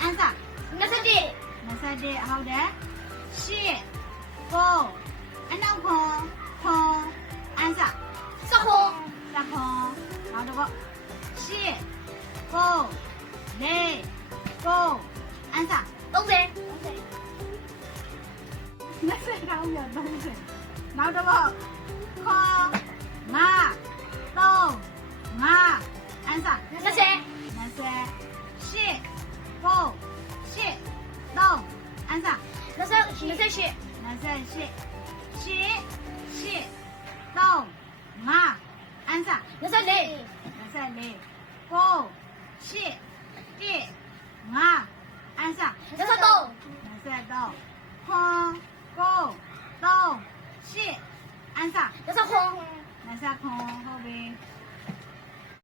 安上20 20ဟုတ်တယ်10 9အနောက်ခွန်ခွန်အန်းစ10စခွန်နောက်တော့10 9 4 9အန်းစ30 20နောက်တော့ခေါ်ငါ3 5အန်းစ20 20 9 8 3အန်းစ28 28 3 5အန်းစ24 24 9 8 1 5အန်းစ23 23ခွန်9 3 8အန်းစ29 29ဟုတ်ပြီ